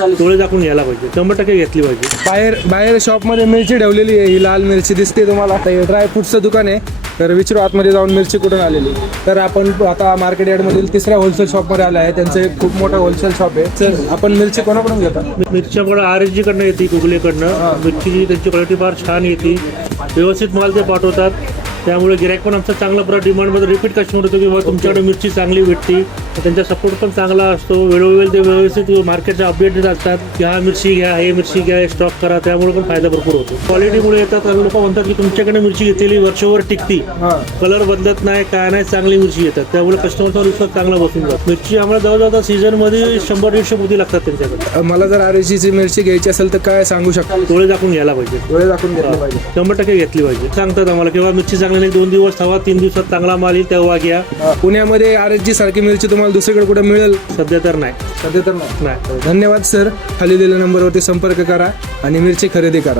डोळे दाखवून घ्यायला पाहिजे, 100% घेतली पाहिजे. बाहेर शॉपमध्ये मिरची ठेवलेली आहे, ही लाल मिरची दिसते तुम्हाला. आता हे ड्रायफ्रूटचं दुकान आहे, तर विचारू आतमध्ये जाऊन मिरची कुठून आलेली. तर आपण आता मार्केट यार्डमधील तिसऱ्या होलसेल शॉपमध्ये आला आहे. त्यांचं एक खूप मोठं होलसेल शॉप आहे. तर आपण मिरची कोणाकडून घेतात? मिरची आपण RSG कडनं येते, गुगलेकडनं. मिरची त्यांची क्वालिटी फार छान येते, व्यवस्थित माल ते पाठवतात. त्यामुळे गिराईक पण आमचा चांगला पुरा डिमांडमध्ये रिपीट कस्टमर होतो की बाबा तुमच्याकडे मिरची चांगली भेटते. त्यांचा सपोर्ट पण चांगला असतो. वेळोवेळी ते व्यवस्थित मार्केटचे अपडेट देत असतात की हा मिरची घ्या, हे मिरची घ्या, स्टॉक करा. त्यामुळे पण फायदा भरपूर होतो. क्वालिटीमुळे येतात आणि लोक म्हणतात की तुमच्याकडे मिरची घेतलेली वर्षभर टिकती, कलर बदलत नाही, काय नाही, चांगली मिरची येतात. त्यामुळे कस्टमरचा विश्वास चांगला बसून जातो. मिरची आम्हाला जवळजवळ सीझनमध्ये 100-150 पोती लागतात त्यांच्याकडे. मला जर RSGची मिरची घ्यायची असेल तर काय सांगू शकता? डोळे दाखवून घ्यायला पाहिजे, डोळे दाखवून घेतलं पाहिजे, 100% घेतली पाहिजे. सांगतात आम्हाला किंवा मिरची चांगली नाही, 2 दिवस हवा, 3 दिवसात चांगला माल येईल तेव्हा घ्या. पुण्यामध्ये RSG सारखी मिरची तुम्हाला दुसरीकडे कुठे मिळेल? सध्या तर नाही. धन्यवाद सर. खाली दिलेल्या नंबरवरती संपर्क करा आणि मिरची खरेदी करा.